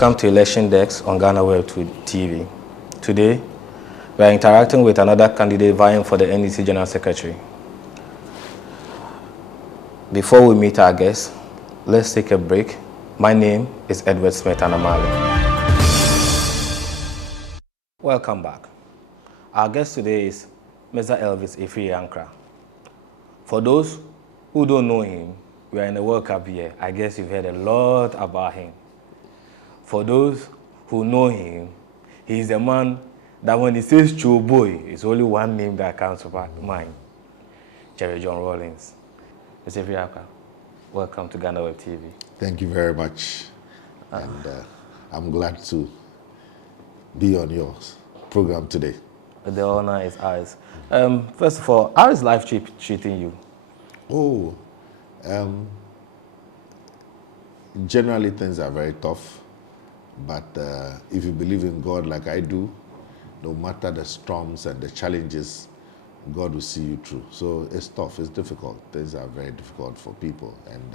Welcome to Election Desk on Ghanaweb TV. Today, we are interacting with another candidate vying for the NDC General Secretary. Before we meet our guest, let's take a break. My name is Edward Smith Anamali. Welcome back. Our guest today is Mr. Elvis Afriyie Ankrah. For those who don't know him, we are in the World Cup year. I guess you've heard a lot about him. For those who know him, he is a man that when he says Joe Boy, it's only one name that comes to mind. Jerry John Rawlings. Mr. Afriyie Ankrah, welcome to Ghanaweb TV. Thank you very much. And I'm glad to be on your program today. The honor is ours. First of all, how is life treating you? Oh, generally things are very tough, but if you believe in God like I do, no matter the storms and the challenges, God will see you through. So it's tough, it's difficult. Things are very difficult for people. And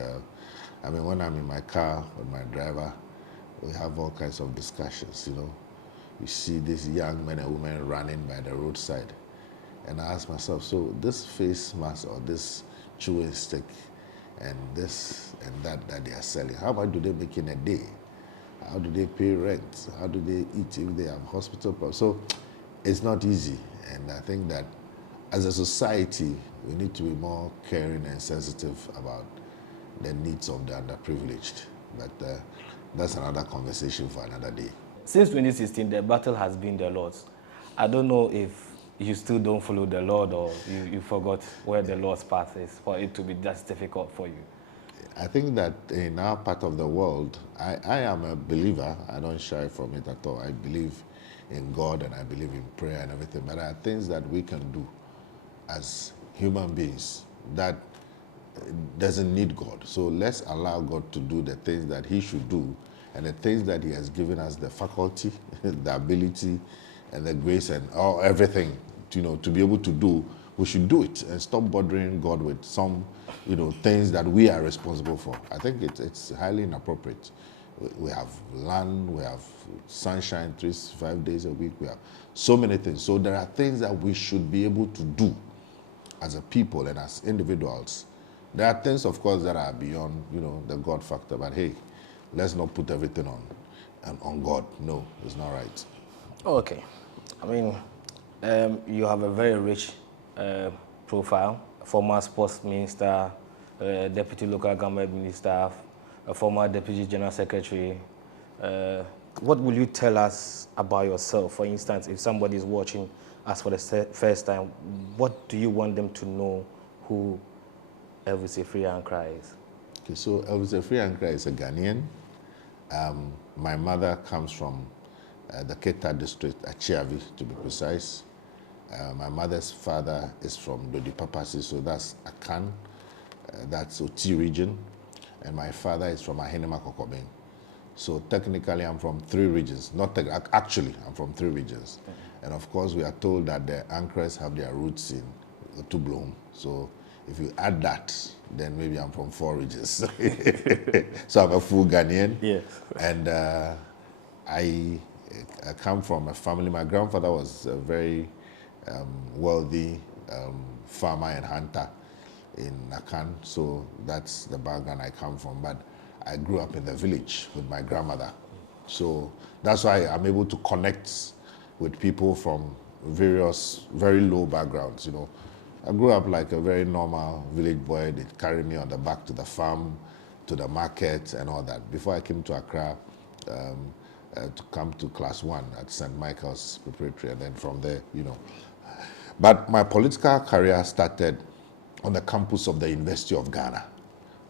I mean, when I'm in my car with my driver, we have all kinds of discussions, you know. You see these young men and women running by the roadside. And I ask myself, so this face mask or this chewing stick and this and that they are selling, how much do they make in a day? How do they pay rent? How do they eat if they have hospital problems? So it's not easy. And I think that as a society, we need to be more caring and sensitive about the needs of the underprivileged. But that's another conversation for another day. Since 2016, the battle has been the Lord's. I don't know if you still don't follow the Lord or you forgot where the Lord's path is for it to be that difficult for you. I think that in our part of the world, I am a believer. I don't shy from it at all. I believe in God and I believe in prayer and everything. But there are things that we can do as human beings that doesn't need God. So let's allow God to do the things that he should do and the things that he has given us the faculty, the ability, and the grace and everything, you know, to be able to do. We should do it and stop bothering God with some, you know, things that we are responsible for. I think it's highly inappropriate. We have land, we have sunshine 3-5 days a week. We have so many things. So there are things that we should be able to do as a people and as individuals. There are things, of course, that are beyond, you know, the God factor. But hey, let's not put everything on God. No, it's not right. Okay. I mean, you have a very rich profile. Former sports minister, deputy local government minister, a former deputy general secretary. What will you tell us about yourself? For instance, if somebody is watching us for the first time, what do you want them to know who Elvis Afriyie Ankrah is? Okay, so Elvis Afriyie Ankrah is a Ghanaian. My mother comes from the Keta district, Achiavi to be precise. My mother's father is from Dodi Papasi, so that's Akan, that's Oti region. And my father is from Ahenema Kokobeng. So technically I'm from 3 regions. Actually, I'm from 3 regions. And of course we are told that the Ankrahs have their roots in Otokunor. So if you add that, then maybe I'm from 4 regions. So I'm a full Ghanaian. Yes. And I come from a family. My grandfather was a very wealthy farmer and hunter in Akan. So that's the background I come from. But I grew up in the village with my grandmother. So that's why I'm able to connect with people from various, very low backgrounds, you know. I grew up like a very normal village boy. They carried me on the back to the farm, to the market and all that. Before I came to Accra, to come to class 1 at St. Michael's Preparatory, and then from there, you know. But my political career started on the campus of the University of Ghana.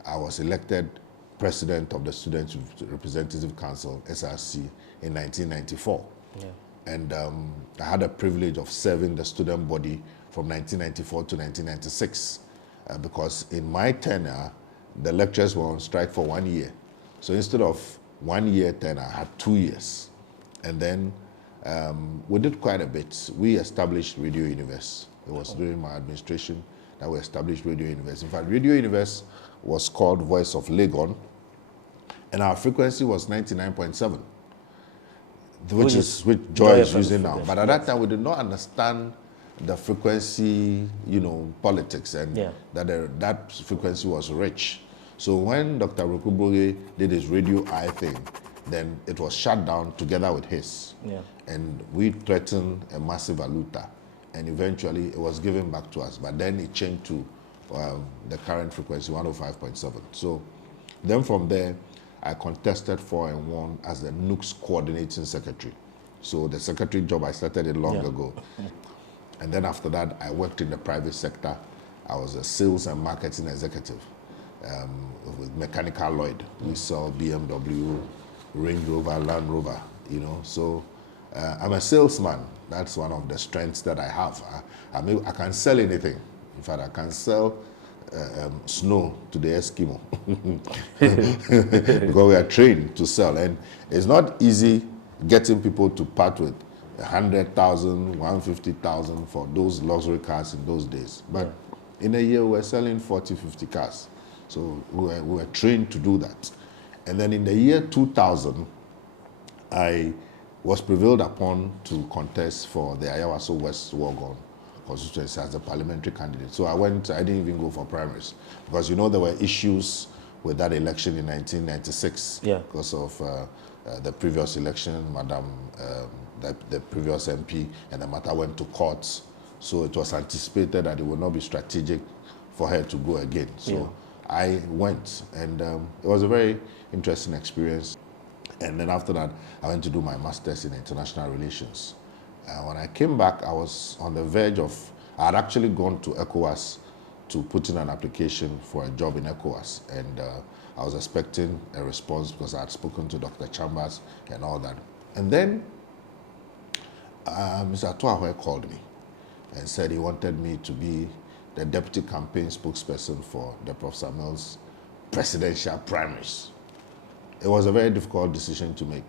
I was elected president of the Student Representative Council, SRC, in 1994. Yeah. And I had the privilege of serving the student body from 1994 to 1996, because in my tenure, the lecturers were on strike for 1 year. So instead of 1 year tenure, I had 2 years. And then we did quite a bit. We established Radio Universe. It was during my administration that we established Radio Universe. In fact, Radio Universe was called Voice of Legon, and our frequency was 99.7. which Joy is using now. But at that time, we did not understand the frequency, politics, and that frequency was rich. So when Dr. Rokuboge did his Radio Eye thing, then it was shut down together with his. Yeah. And we threatened a massive valuta, and eventually it was given back to us. But then it changed to the current frequency, 105.7. So then from there, I contested for and won as the NUC's coordinating secretary. So the secretary job, I started it long ago. And then after that, I worked in the private sector. I was a sales and marketing executive with Mechanical Lloyd. We sell BMW, Range Rover, Land Rover, So I'm a salesman. That's one of the strengths that I have. I can sell anything. In fact, I can sell snow to the Eskimo because we are trained to sell. And it's not easy getting people to part with 100,000, 150,000 for those luxury cars in those days. But in a year, we're selling 40, 50 cars. So we were trained to do that. And then in the year 2000, I was prevailed upon to contest for the Ayawaso West Wogon constituency as a parliamentary candidate. So I didn't even go for primaries because there were issues with that election in 1996 because of the previous election, the previous MP, and the matter went to courts. So it was anticipated that it would not be strategic for her to go again. So I went, and it was a very interesting experience. And then after that, I went to do my master's in international relations. When I came back, I was on the verge of, I had actually gone to ECOWAS to put in an application for a job in ECOWAS. And I was expecting a response because I had spoken to Dr. Chambers and all that. And then Mr. Atuahwe called me and said he wanted me to be the deputy campaign spokesperson for the Prof. Samuel's presidential primaries. It was a very difficult decision to make.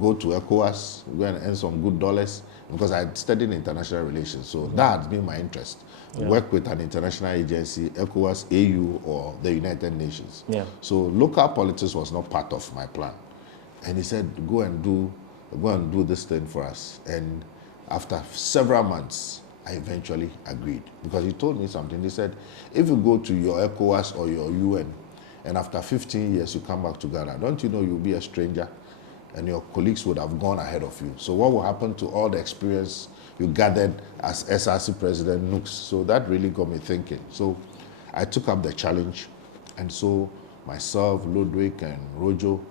Go to ECOWAS, go and earn some good dollars, because I had studied international relations, so that had been my interest. Work with an international agency, ECOWAS, AU, or the United Nations. So local politics was not part of my plan. And he said, go and do this thing for us. And after several months, I eventually agreed, because he told me something. He said, if you go to your ECOWAS or your UN, and after 15 years you come back to Ghana, don't you know you'll be a stranger? And your colleagues would have gone ahead of you. So what will happen to all the experience you gathered as SRC President NUCS? So that really got me thinking. So I took up the challenge. And so myself, Ludwig, and Rojo,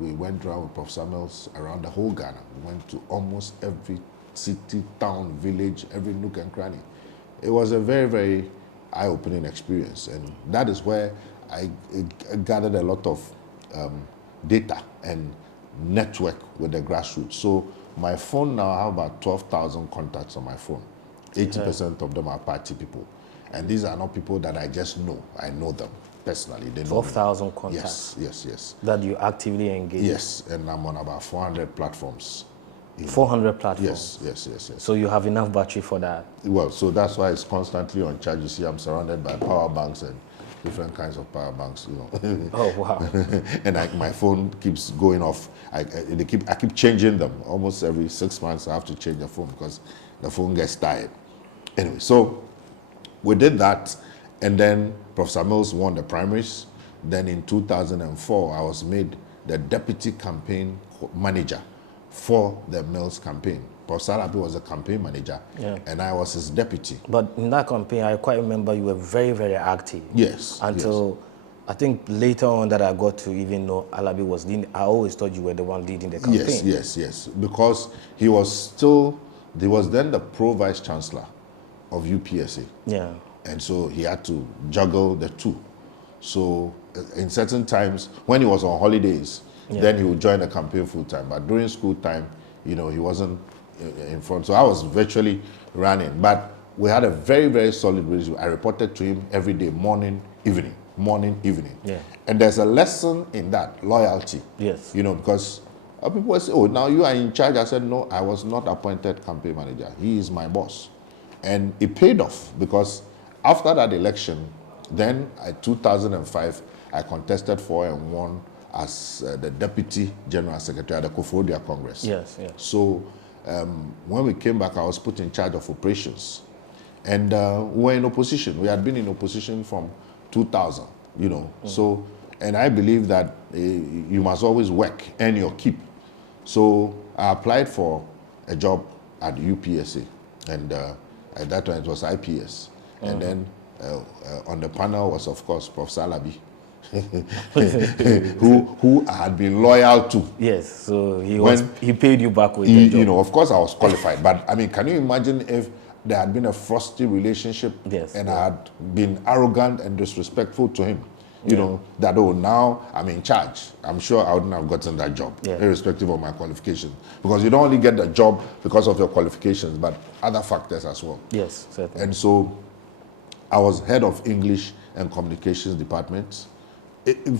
we went around with Prof. Samuels around the whole Ghana. We went to almost every city, town, village, every nook and cranny. It was a very, very eye-opening experience. And that is where I gathered a lot of data and network with the grassroots. So my phone now, I have about 12,000 contacts on my phone. 80% of them are party people. And these are not people that I just know. I know them personally. 12,000 contacts? Yes. That you actively engage? Yes, and I'm on about 400 platforms. 400 platforms? Yes. So you have enough battery for that? Well, so that's why it's constantly on charge. You see, I'm surrounded by power banks and different kinds of power banks, Oh, wow. And my phone keeps going off. I keep changing them. Almost every 6 months I have to change the phone because the phone gets tired. Anyway, so we did that, and then Prof. Samuels won the primaries. Then in 2004, I was made the deputy campaign manager for the Mills campaign. Prof. Salabi was a campaign manager, and I was his deputy. But in that campaign, I quite remember you were very, very active. Yes. Until I think later on that I got to even know Alabi was leading. I always thought you were the one leading the campaign. Yes. Because he was then the pro-vice chancellor of UPSA. Yeah. And so he had to juggle the two. So in certain times, when he was on holidays, then he would join the campaign full time. But during school time, he wasn't in front. So I was virtually running. But we had a very, very solid relationship. I reported to him every day, morning, evening. Yeah. And there's a lesson in that, loyalty. Yes. Because people say, oh, now you are in charge. I said, no, I was not appointed campaign manager. He is my boss. And it paid off, because after that election, then in 2005, I contested for and won as the Deputy General Secretary at the Koforidua Congress. Yes, yes. So when we came back, I was put in charge of operations. And we were in opposition. We had been in opposition from 2000, you know. So, and I believe that you must always work, earn your keep. So I applied for a job at UPSA. And at that time it was IPS. And then on the panel was, of course, Professor Alabi, who I had been loyal to. Yes, so he paid you back with the job. You know, of course I was qualified, but I mean, can you imagine if there had been a frosty relationship and I had been arrogant and disrespectful to him? You know, that, oh, now I'm in charge. I'm sure I wouldn't have gotten that job, irrespective of my qualifications. Because you don't only get the job because of your qualifications, but other factors as well. Yes, certainly. And so I was head of English and Communications Department.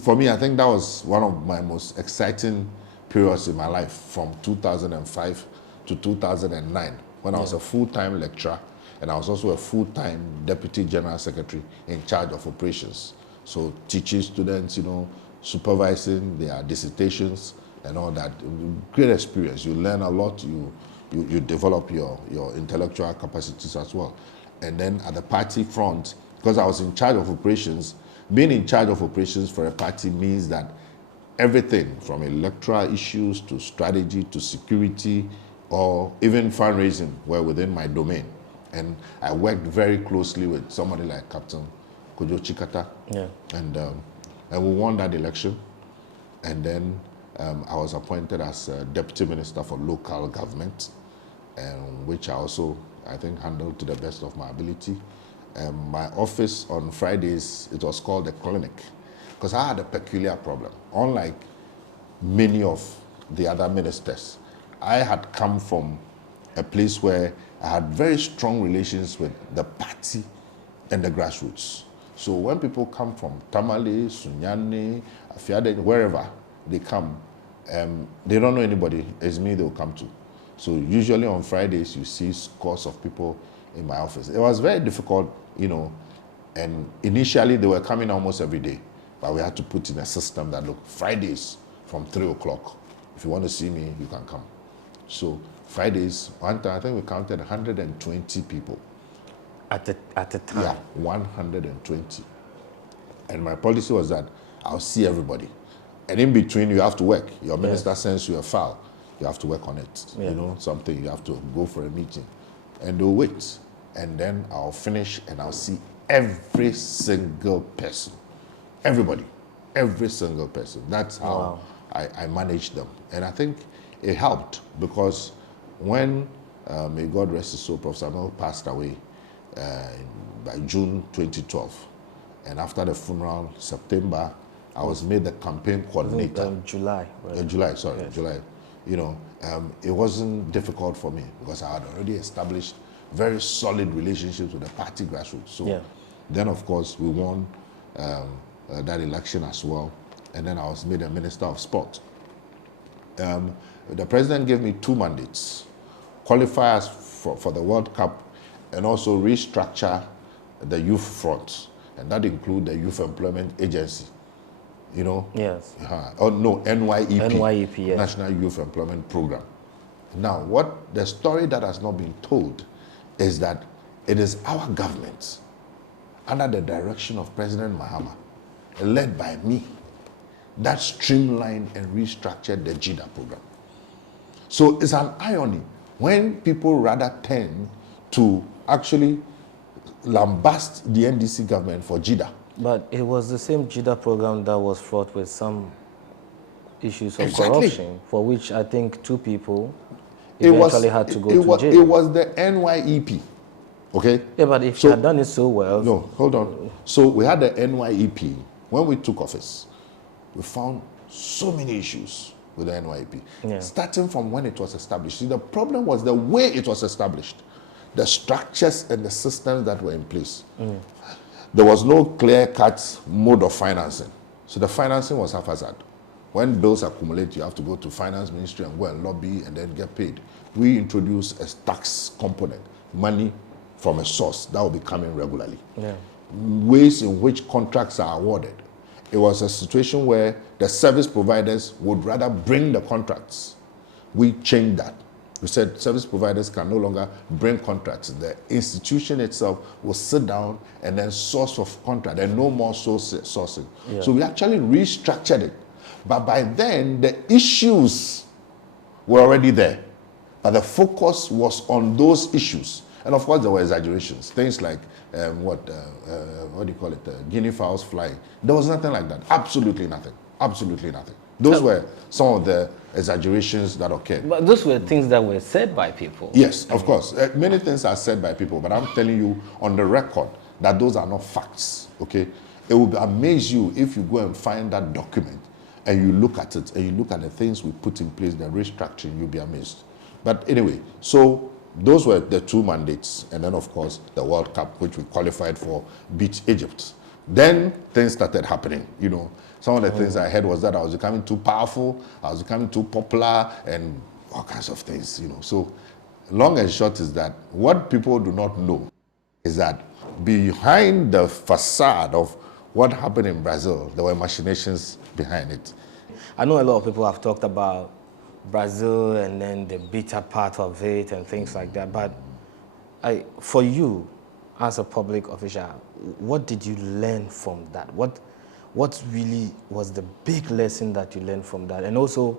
For me, I think that was one of my most exciting periods in my life, from 2005 to 2009, when I was a full-time lecturer, and I was also a full-time Deputy General Secretary in charge of operations. So teaching students, you know, supervising their dissertations and all that. Great experience. You learn a lot. You develop your intellectual capacities as well. And then at the party front, because I was in charge of operations, being in charge of operations for a party means that everything from electoral issues to strategy to security or even fundraising were within my domain. And I worked very closely with somebody like Captain Kojo Chikata, and we won that election. And then I was appointed as Deputy Minister for Local Government, which I also, I think, handled to the best of my ability. My office on Fridays, it was called the clinic, because I had a peculiar problem. Unlike many of the other ministers, I had come from a place where I had very strong relations with the party and the grassroots. So when people come from Tamale, Sunyani, Afiade, wherever they come, they don't know anybody. It's me they will come to. So usually on Fridays, you see scores of people in my office. It was very difficult, you know, and initially they were coming almost every day, but we had to put in a system that, look, Fridays from 3 o'clock, if you want to see me, you can come. So Fridays, one time I think we counted 120 people. At the time? Yeah, 120. And my policy was that I'll see everybody. And in between, you have to work. Your minister sends you a file. You have to work on it. You know, something, you have to go for a meeting. And they'll wait. And then I'll finish and I'll see every single person. Everybody. Every single person. That's how I managed them. And I think it helped because when, may God rest his soul, Professor Samuel passed away, by June 2012. And after the funeral, September, I was made the campaign coordinator. July. Right? July. You know, it wasn't difficult for me because I had already established very solid relationships with the party grassroots. So then, of course, we won that election as well. And then I was made a Minister of Sport. The president gave me 2 mandates: qualify us for the World Cup and also restructure the youth front, and that includes the Youth Employment Agency, you know? Yes. Oh, no, NYEP. NYEP, yes. National Youth Employment Program. Now, what the story that has not been told is that it is our government, under the direction of President Mahama, led by me, that streamlined and restructured the JIDA program. So it's an irony when people rather tend to actually lambast the NDC government for JIDA. But it was the same JIDA program that was fraught with some issues of corruption, for which I think 2 people eventually had to go to jail. It was the NYEP, okay? Yeah, but if you had done it so well... No, hold on. So we had the NYEP. When we took office, we found so many issues with the NYEP, starting from when it was established. See, the problem was the way it was established, the structures and the systems that were in place. There was no clear-cut mode of financing. So the financing was haphazard. When bills accumulate, you have to go to Finance Ministry and go and lobby and then get paid. We introduced a tax component, money from a source that will be coming regularly. Ways in which contracts are awarded. it was a situation where the service providers would rather bring the contracts. We changed that. We said service providers can no longer bring contracts. The institution itself will sit down and then source of contract and no more sourcing. Yeah. So we actually restructured it. But by then, the issues were already there. But the focus was on those issues. And of course, there were exaggerations. Things like, what do you call it, guinea fowls flying. There was nothing like that. Absolutely nothing. Absolutely nothing. Those were some of the exaggerations that occurred. But those were things that were said by people. Yes, of course. Many things are said by people, but I'm telling you on the record that those are not facts, okay? It will amaze you if you go and find that document and you look at it and you look at the things we put in place, the restructuring, you'll be amazed. But anyway, so those were the two mandates. And then, of course, the World Cup, which we qualified for, beat Egypt. Then things started happening, you know. Some of the things I heard was that I was becoming too powerful, I was becoming too popular, and all kinds of things, you know. So long and short is that what people do not know is that behind the facade of what happened in Brazil, there were machinations behind it. I know a lot of people have talked about Brazil and then the bitter part of it and things like that, but for you, as a public official, what did you learn from that? What really was the big lesson that you learned from that? And also,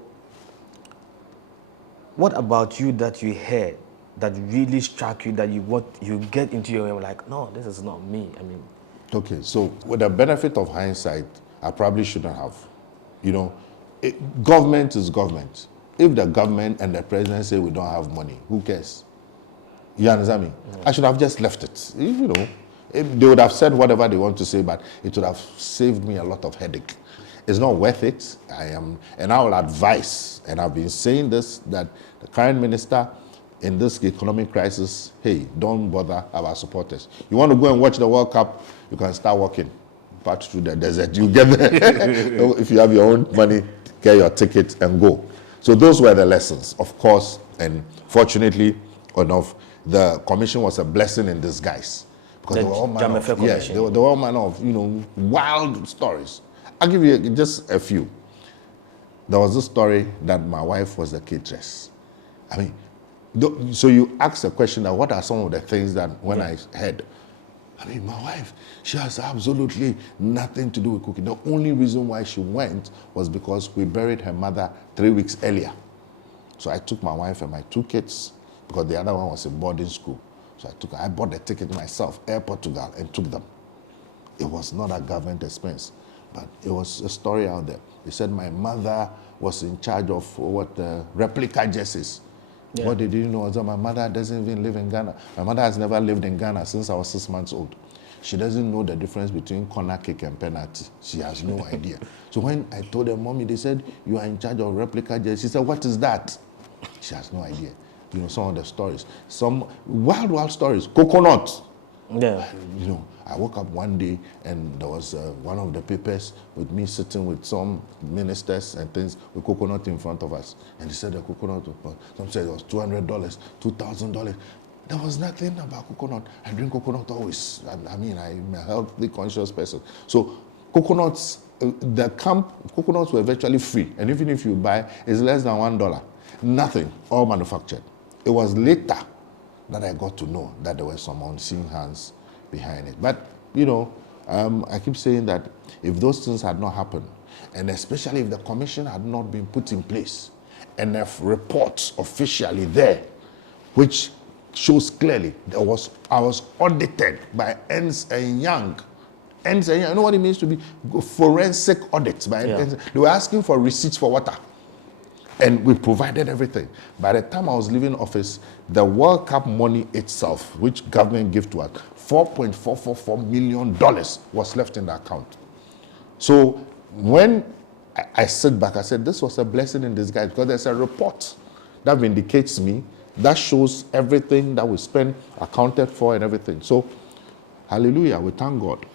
what about you that you heard that really struck you, that you get into your head like, no, this is not me? I mean. Okay, so with the benefit of hindsight, I probably shouldn't have. You know, government is government. If the government and the president say we don't have money, who cares? You understand me? I should have just left it. You know, they would have said whatever they want to say, but it would have saved me a lot of headache. It's not worth it. And I will advise, and I've been saying this, that the current minister in this economic crisis, hey, don't bother our supporters. You want to go and watch the World Cup, you can start walking, pass through the desert. You get there. If you have your own money, get your ticket and go. So those were the lessons, of course, and fortunately enough, the commission was a blessing in disguise. Because there were all manner of, there were all manner of, you know, wild stories. I'll give you just a few. There was this story that my wife was the cateress. I mean, so you ask the question that what are some of the things that when I heard, I mean, my wife, she has absolutely nothing to do with cooking. The only reason why she went was because we buried her mother 3 weeks earlier. So I took my wife and my 2 kids, because the other one was in boarding school. So I bought the ticket myself, Air Portugal, and took them. It was not a government expense, but it was a story out there. They said my mother was in charge of replica jerseys. Yeah. What they didn't know was that my mother doesn't even live in Ghana. My mother has never lived in Ghana since I was 6 months old. She doesn't know the difference between corner kick and penalty. She has no idea. So when I told her, Mommy, they said, you are in charge of replica jerseys. She said, what is that? She has no idea. You know, some of the stories. Some wild stories. Coconut. Yeah. You know, I woke up one day and there was one of the papers with me sitting with some ministers and things with coconut in front of us. And they said the coconut, some said it was $200, $2,000. There was nothing about coconut. I drink coconut always. I mean, I'm a healthy, conscious person. So coconuts, coconuts were virtually free. And even if you buy, it's less than $1. Nothing, all manufactured. It was later that I got to know that there were some unseen hands behind it. But, you know, I keep saying that if those things had not happened, and especially if the commission had not been put in place, and if reports officially there, which shows clearly I was audited by Ernst & Young. Ernst & Young, you know what it means to be forensic audits by Ernst. They were asking for receipts for water. And we provided everything. By the time I was leaving office, the World Cup money itself, which government gave to us, $4.444 million was left in the account. So when I sit back, I said, this was a blessing in disguise, because there's a report that vindicates me, that shows everything that we spent, accounted for and everything. So, hallelujah, we thank God.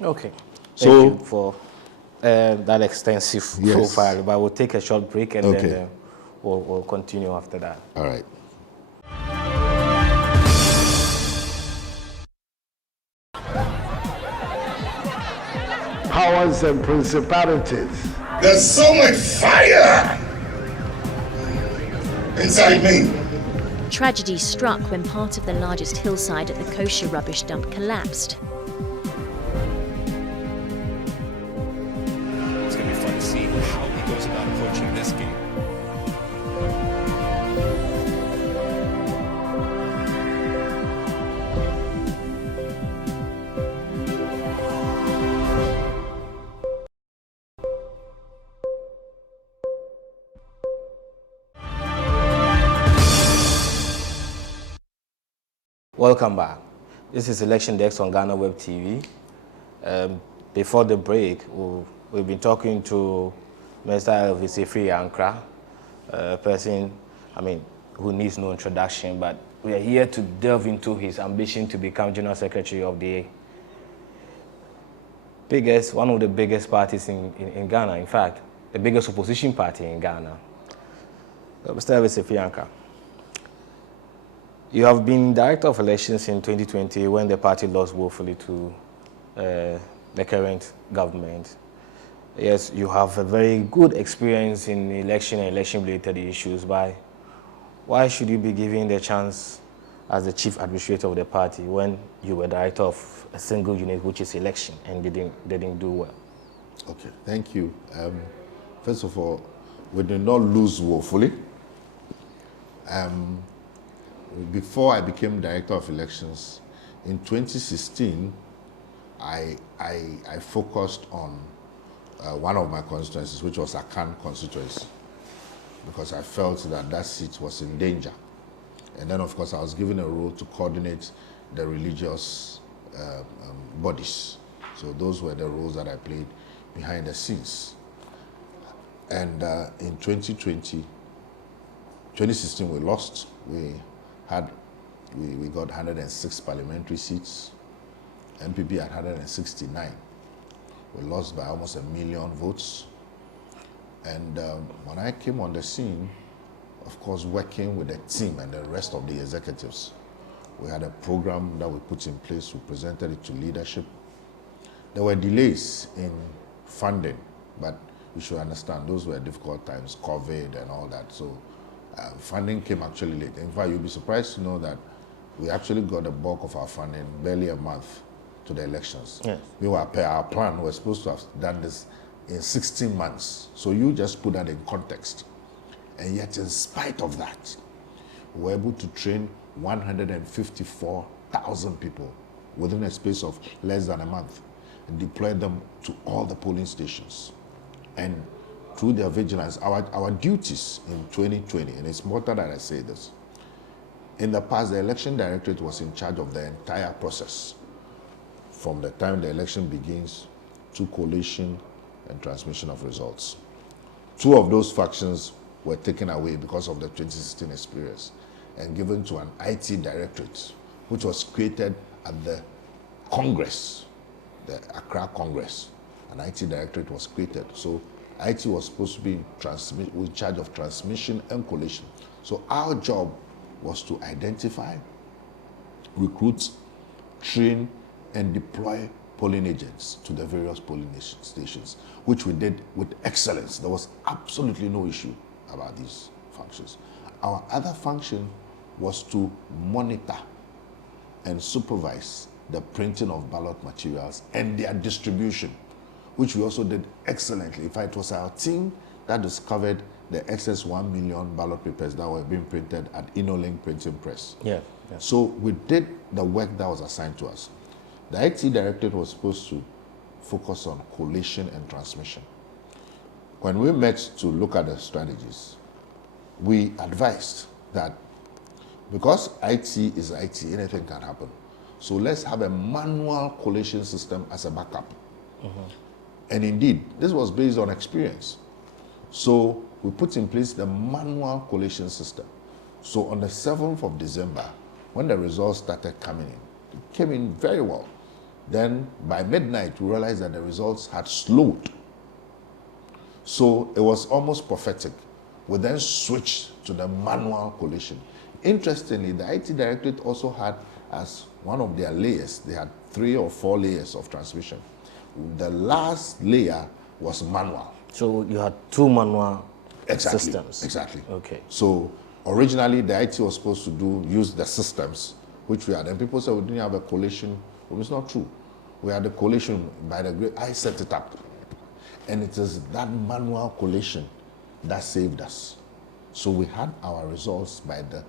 Okay. Thank you for that extensive profile, but we'll take a short break and then we'll continue after that. All right. powers and principalities. There's so much fire inside me. Tragedy struck when part of the largest hillside at the kosher rubbish dump collapsed. It's going to be fun to see how he goes about approaching this game. Welcome back. This is Election Desk on Ghanaweb TV. Before the break, we've been talking to Mr. Elvis Afriyie Ankrah, a person, who needs no introduction, but we are here to delve into his ambition to become General Secretary of one of the biggest parties in Ghana. In fact, the biggest opposition party in Ghana. Mr. Elvis Afriyie Ankrah, you have been Director of Elections in 2020 when the party lost woefully to the current government. Yes, you have a very good experience in election and election-related issues. Why should you be given the chance as the Chief Administrator of the party when you were Director of a single unit, which is election, and didn't do well? Okay, thank you. First of all, we did not lose woefully. Before I became Director of Elections, in 2016, I focused on one of my constituencies, which was Akan constituency, because I felt that seat was in danger. And then, of course, I was given a role to coordinate the religious bodies. So those were the roles that I played behind the scenes. And in 2016, we lost. We got 106 parliamentary seats. MPP had 169. We lost by almost 1 million votes. And when I came on the scene, of course, working with the team and the rest of the executives, we had a program that we put in place. We presented it to leadership. There were delays in funding, but you should understand those were difficult times, COVID and all that. So funding came actually late. In fact, you'll be surprised to know that we actually got the bulk of our funding barely a month to the elections. Yes. We were, per our plan, we were supposed to have done this in 16 months. So you just put that in context. And yet, in spite of that, we were able to train 154,000 people within a space of less than a month and deploy them to all the polling stations. And through their vigilance, our duties in 2020, and it's important that I say this, in the past, the Election Directorate was in charge of the entire process, from the time the election begins to collation and transmission of results. 2 of those factions were taken away because of the 2016 experience and given to an IT directorate, which was created at the Congress, the Accra Congress. An IT directorate was created. So IT was supposed to be in charge of transmission and collation. So our job was to identify, recruit, train, and deploy polling agents to the various polling stations, which we did with excellence. There was absolutely no issue about these functions. Our other function was to monitor and supervise the printing of ballot materials and their distribution, which we also did excellently. In fact, it was our team that discovered the excess 1 million ballot papers that were being printed at InnoLink Printing Press. Yeah. So we did the work that was assigned to us. The IT Directorate was supposed to focus on collation and transmission. When we met to look at the strategies, we advised that because IT is IT, anything can happen. So let's have a manual collation system as a backup. And indeed, this was based on experience. So we put in place the manual collation system. So on the 7th of December, when the results started coming in, it came in very well. Then by midnight, we realized that the results had slowed. So it was almost prophetic. We then switched to the manual collation. Interestingly, the IT Directorate also had as one of their layers, they had 3 or 4 layers of transmission. The last layer was manual. So you had 2 manual Exactly. systems. Exactly. Okay. So originally the IT was supposed to use the systems which we had, and people said we didn't have a collation. Well, it's not true. We had a collation by the great. I set it up, and it is that manual collation that saved us. So we had our results by the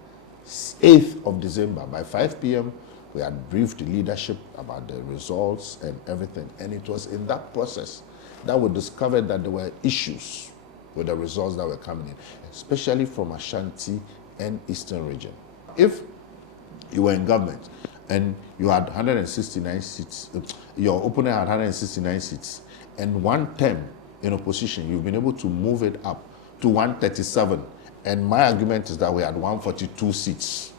8th of December. By 5 p.m., we had briefed the leadership about the results and everything. And it was in that process that we discovered that there were issues with the results that were coming in, especially from Ashanti and Eastern region. If you were in government and you had 169 seats, your opponent had 169 seats, and one term in opposition, you've been able to move it up to 137. And my argument is that we had 142 seats,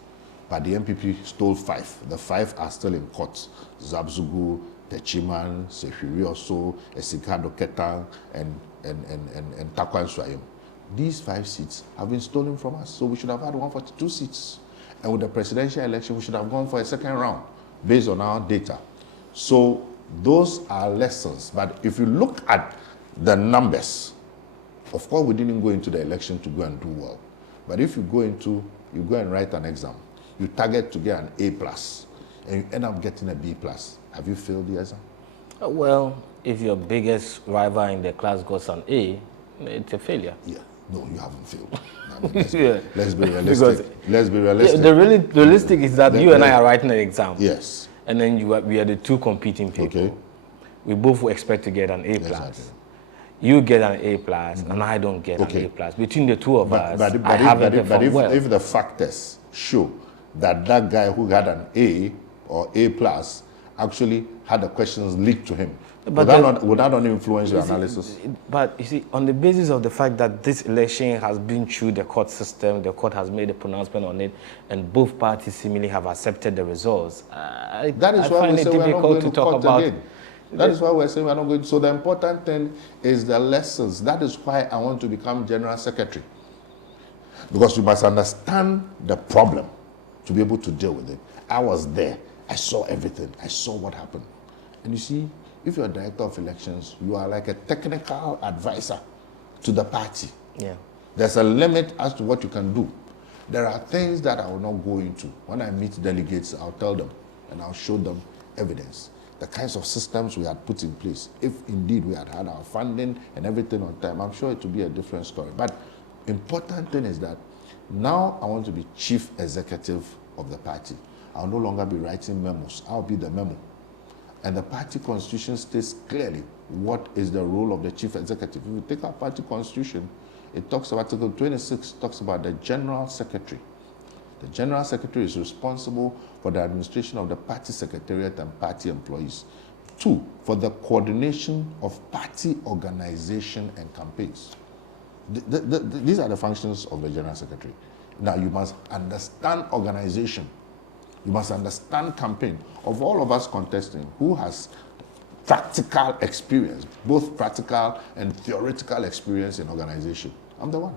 but the MPP stole 5. The 5 are still in court. Zabzugu, Techiman, Sefiri also, Esikado Ketang, and Takwan Swayim. These 5 seats have been stolen from us, so we should have had 142 seats. And with the presidential election, we should have gone for a second round based on our data. So those are lessons. But if you look at the numbers, of course, we didn't go into the election to go and do well. But if you go and write an exam, you target to get an A+, and you end up getting a B+. Have you failed the exam? Well, if your biggest rival in the class got an A, it's a failure. Yeah. No, you haven't failed. I mean, Yeah. let's be realistic. Let's be realistic. Yeah, the realistic is that you and I are writing an exam. Yes. And then we are the 2 competing people. Okay. We both expect to get an A+. Exactly. You get an A+, and I don't get an A+. Between the two of us, I haven't performed well. If the factors show that that guy who had an A or A+ actually had the questions leaked to him, would that not influence your analysis? But you see, on the basis of the fact that this election has been through the court system, the court has made a pronouncement on it, and both parties seemingly have accepted the results, I find it difficult to talk about. Again. That is why we're saying we're not going to. So the important thing is the lessons. That is why I want to become General Secretary. Because you must understand the problem to be able to deal with it. I was there. I saw everything. I saw what happened. And you see, if you're a director of elections, you are like a technical advisor to the party. Yeah. There's a limit as to what you can do. There are things that I will not go into. When I meet delegates, I'll tell them and I'll show them evidence. The kinds of systems we had put in place. If indeed we had had our funding and everything on time, I'm sure it would be a different story. But important thing is that now I want to be chief executive of the party. I'll no longer be writing memos. I'll be the memo. And the party constitution states clearly what is the role of the chief executive. If you take our party constitution, it talks about Article 26, talks about the general secretary. The general secretary is responsible for the administration of the party secretariat and party employees. 2, for the coordination of party organization and campaigns. These are the functions of the general secretary. Now you must understand organization. You must understand campaign. Of all of us contesting, who has practical experience, both practical and theoretical experience in organization? I'm the one.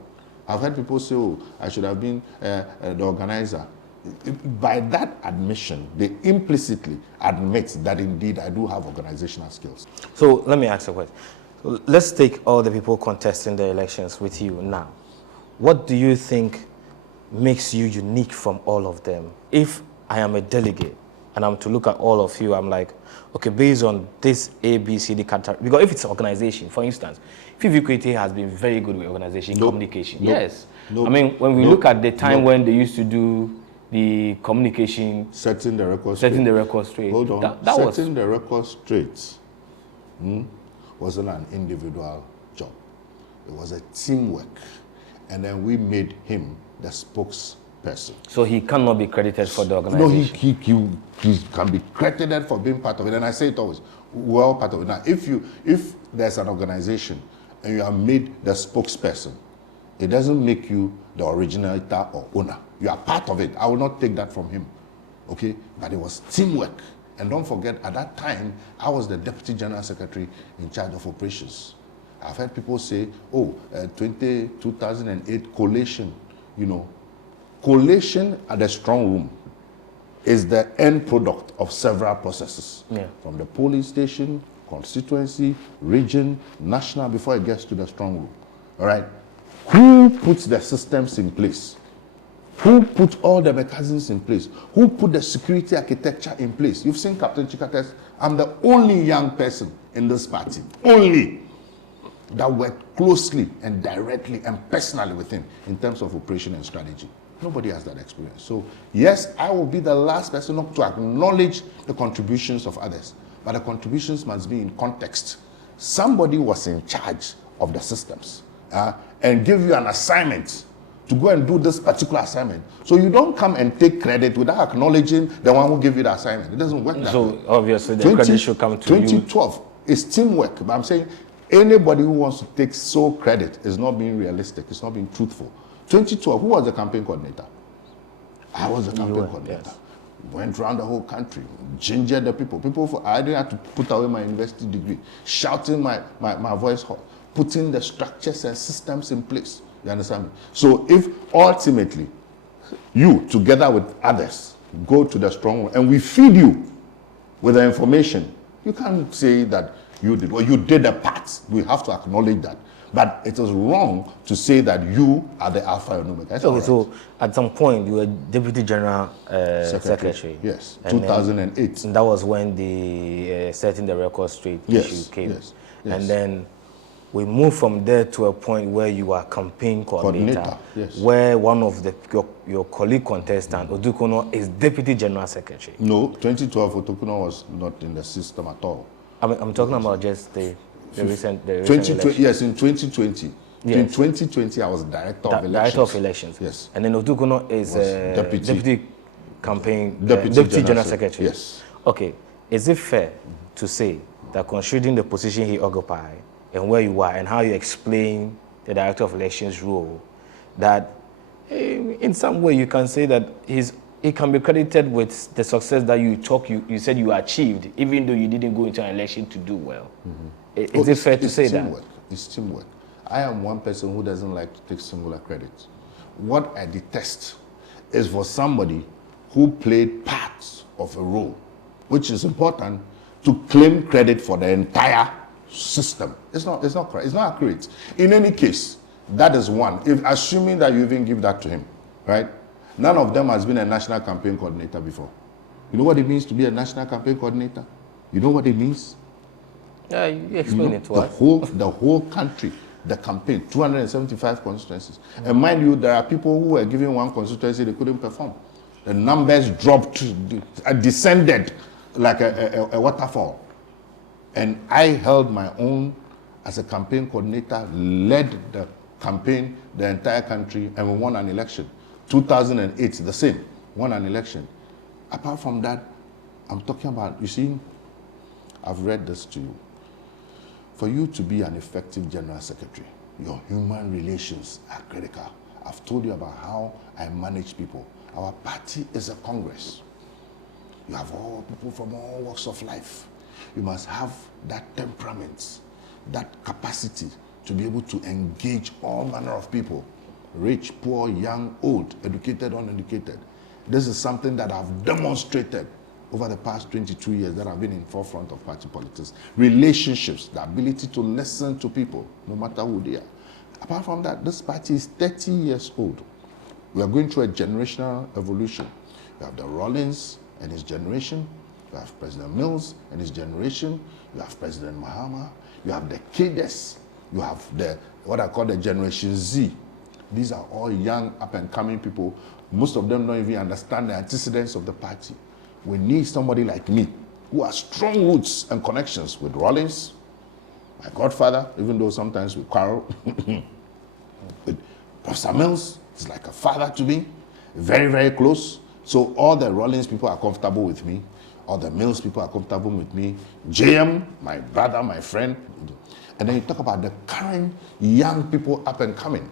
I've heard people say, oh, I should have been the organizer. By that admission, they implicitly admit that indeed I do have organizational skills. So let me ask a question. So let's take all the people contesting the elections with you now. What do you think makes you unique from all of them? If I am a delegate and I'm to look at all of you, I'm like, okay, based on this A, B, C, D category, because if it's an organization, for instance, Fifi Kwettey has been very good with organization, communication. Yes. I mean, when we look at the time when they used to do the communication, setting the record straight. Hold on. Setting the record straight wasn't an individual job. It was a teamwork. And then we made him the spokesperson. So he cannot be credited for the organization? No, he can be credited for being part of it. And I say it always, we're all part of it. Now, if there's an organization and you are made the spokesperson, it doesn't make you the originator or owner. You are part of it. I will not take that from him. Okay? But it was teamwork. And don't forget, at that time, I was the Deputy General Secretary in charge of operations. I've heard people say, 2008 collation, collation at the strong room is the end product of several processes. Yeah. From the polling station constituency, region, national, before it gets to the strong room. All right? Who puts the systems in place? Who put all the mechanisms in place? Who put the security architecture in place? You've seen Captain Chikates. I'm the only young person in this party, only, that worked closely and directly and personally with him in terms of operation and strategy. Nobody has that experience. So, yes, I will be the last person not to acknowledge the contributions of others, but the contributions must be in context. Somebody was in charge of the systems and give you an assignment to go and do this particular assignment. So you don't come and take credit without acknowledging the one who gave you the assignment. It doesn't work that way. So obviously the credit should come to 2012 is teamwork. But I'm saying anybody who wants to take sole credit is not being realistic. It's not being truthful. 2012, who was the campaign coordinator? I was the campaign coordinator. Yes. Went around the whole country, gingered the people. I didn't have to put away my university degree, shouting my voice hot, putting the structures and systems in place. You understand me? So if ultimately you, together with others, go to the strong room and we feed you with the information, you can't say that you did, or you did a part. We have to acknowledge that. But it is wrong to say that you are the alpha and omega. Okay, so at some point you were Deputy General Secretary. Yes, and 2008. And that was when the setting the record straight issue came. Yes. And then we moved from there to a point where you are campaign coordinator, yes. where one of your colleague contestant, Otokunor, is Deputy General Secretary. No, 2012, Otokunor was not in the system at all. I'm talking about just the recent election. Yes, in 2020. Yes. In 2020, I was Director of Elections. Director of Elections. Yes. And then Otokunor is Deputy General Secretary. Yes. Okay. Is it fair to say that considering the position he occupied and where you are and how you explain the Director of Elections role, that in some way you can say that he can be credited with the success that you said you achieved, even though you didn't go into an election to do well. Mm-hmm. Is it fair to say teamwork. that? It's teamwork. I am one person who doesn't like to take singular credit. What I detest is for somebody who played parts of a role, which is important, to claim credit for the entire system. It's not correct. It's not accurate. In any case, that is one. If assuming that you even give that to him, right? None of them has been a national campaign coordinator before. You know what it means to be a national campaign coordinator? You know what it means? Yeah, you explain it to us. The whole country, the campaign, 275 constituencies. And mind you, there are people who were given one constituency, they couldn't perform. The numbers dropped, descended like a waterfall. And I held my own as a campaign coordinator, led the campaign, the entire country, and we won an election. 2008, the same, won an election. Apart from that, I'm talking about, you see, I've read this to you. For you to be an effective general secretary, your human relations are critical. I've told you about how I manage people. Our party is a congress. You have all people from all walks of life. You must have that temperament, that capacity to be able to engage all manner of people. Rich, poor, young, old, educated, uneducated. This is something that I've demonstrated over the past 22 years that I've been in forefront of party politics. Relationships, the ability to listen to people, no matter who they are. Apart from that, this party is 30 years old. We are going through a generational evolution. You have the Rollins and his generation. You have President Mills and his generation. You have President Mahama. You have the cadres. You have what I call the Generation Z. These are all young, up-and-coming people. Most of them don't even understand the antecedents of the party. We need somebody like me, who has strong roots and connections with Rollins, my godfather, even though sometimes we quarrel. With Professor Mills, he's like a father to me, very, very close. So all the Rollins people are comfortable with me. All the Mills people are comfortable with me. JM, my brother, my friend. And then you talk about the current young people up and coming.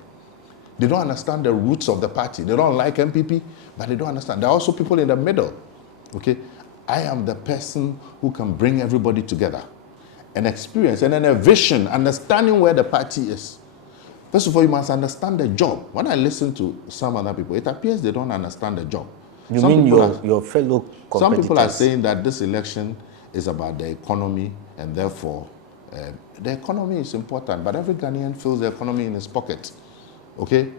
They don't understand the roots of the party. They don't like MPP, but they don't understand. There are also people in the middle. Okay? I am the person who can bring everybody together. An experience and then a vision, understanding where the party is. First of all, you must understand the job. When I listen to some other people, it appears they don't understand the job. You mean your fellow competitors? Some people are saying that this election is about the economy, and therefore the economy is important, but every Ghanaian feels the economy in his pocket. Okay?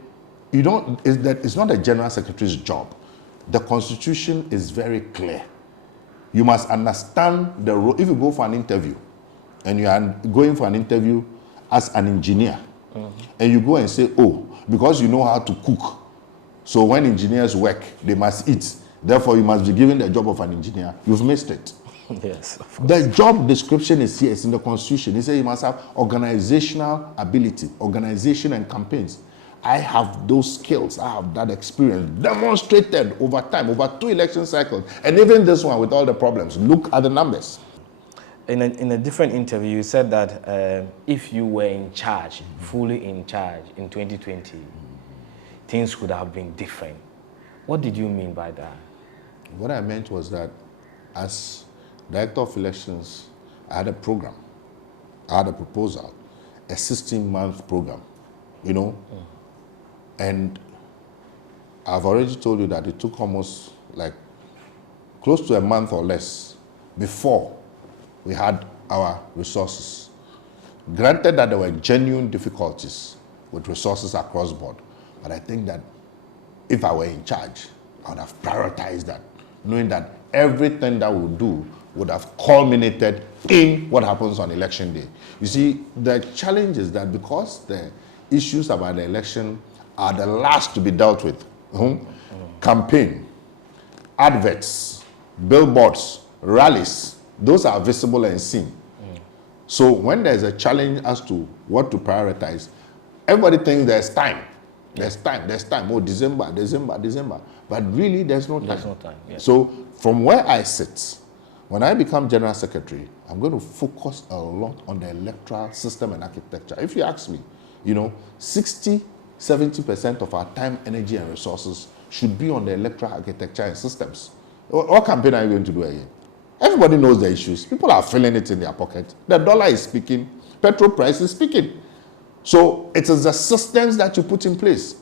It's not a general secretary's job. The constitution is very clear. You must understand the role. If you go for an interview, and you are going for an interview as an engineer, and you go and say, oh, because you know how to cook, so when engineers work, they must eat. Therefore, you must be given the job of an engineer. You've missed it. Yes. The job description is here. It's in the constitution. It says you must have organizational ability, organization and campaigns. I have those skills. I have that experience demonstrated over time, over 2 election cycles. And even this one with all the problems. Look at the numbers. In a different interview, you said that if you were in charge, fully in charge in 2020, things could have been different. What did you mean by that? What I meant was that as Director of Elections, I had a program. I had a proposal, a 16-month program, you know. And I've already told you that it took almost like close to a month or less before we had our resources. Granted that there were genuine difficulties with resources across board, but I think that if I were in charge, I would have prioritized that, knowing that everything that we do would have culminated in what happens on election day. You see, the challenge is that because the issues about the election are the last to be dealt with, campaign, adverts, billboards, rallies, those are visible and seen. So when there's a challenge as to what to prioritize, everybody thinks there's time. There's time. Oh, December. But really, there's no time. There's no time, yes. So from where I sit, when I become General Secretary, I'm going to focus a lot on the electoral system and architecture. If you ask me, 60-70% of our time, energy, and resources should be on the electoral architecture and systems. What campaign are you going to do again? Everybody knows the issues. People are feeling it in their pocket. The dollar is speaking. Petrol price is speaking. So it is the systems that you put in place.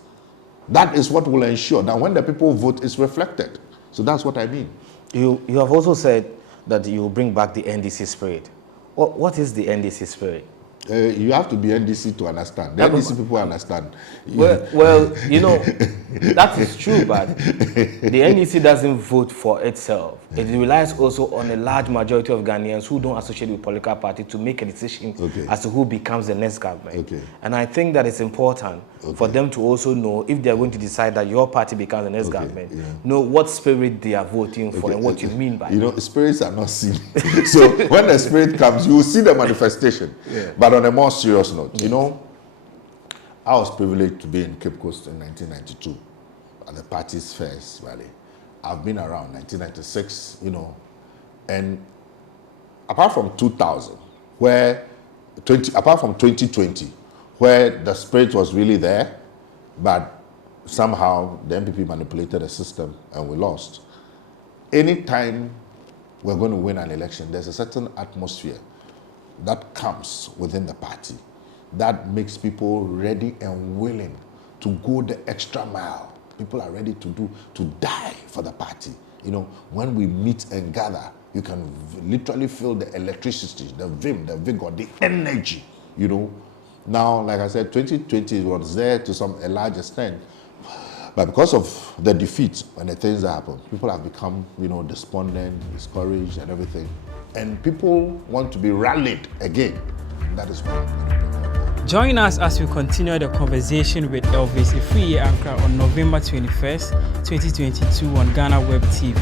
That is what will ensure that when the people vote, it's reflected. So that's what I mean. You have also said that you will bring back the NDC spirit. What is the NDC spirit? You have to be NDC to understand. The NDC people understand. Well, that is true, but the NDC doesn't vote for itself. It relies also on a large majority of Ghanaians who don't associate with political party to make a decision as to who becomes the next government. And I think that it's important for them to also know, if they're going to decide that your party becomes the next government, know what spirit they are voting for and what you mean by that. Spirits are not seen. So when the spirit comes, you will see the manifestation. But on a more serious note, I was privileged to be in Cape Coast in 1992 at the party's first rally. I've been around 1996, and apart from 2000, apart from 2020, where the spirit was really there, but somehow the MPP manipulated the system and we lost. Anytime we're going to win an election, there's a certain atmosphere that comes within the party that makes people ready and willing to go the extra mile. People are ready to die for the party. When we meet and gather, you can literally feel the electricity, the vim, the vigor, the energy, Now, like I said, 2020 was there to a large extent. But because of the defeat and the things that happened, people have become, despondent, discouraged and everything. And people want to be rallied again. That is why. Join us as we continue the conversation with Elvis Afriyie Ankrah on November 21st, 2022 on Ghanaweb TV.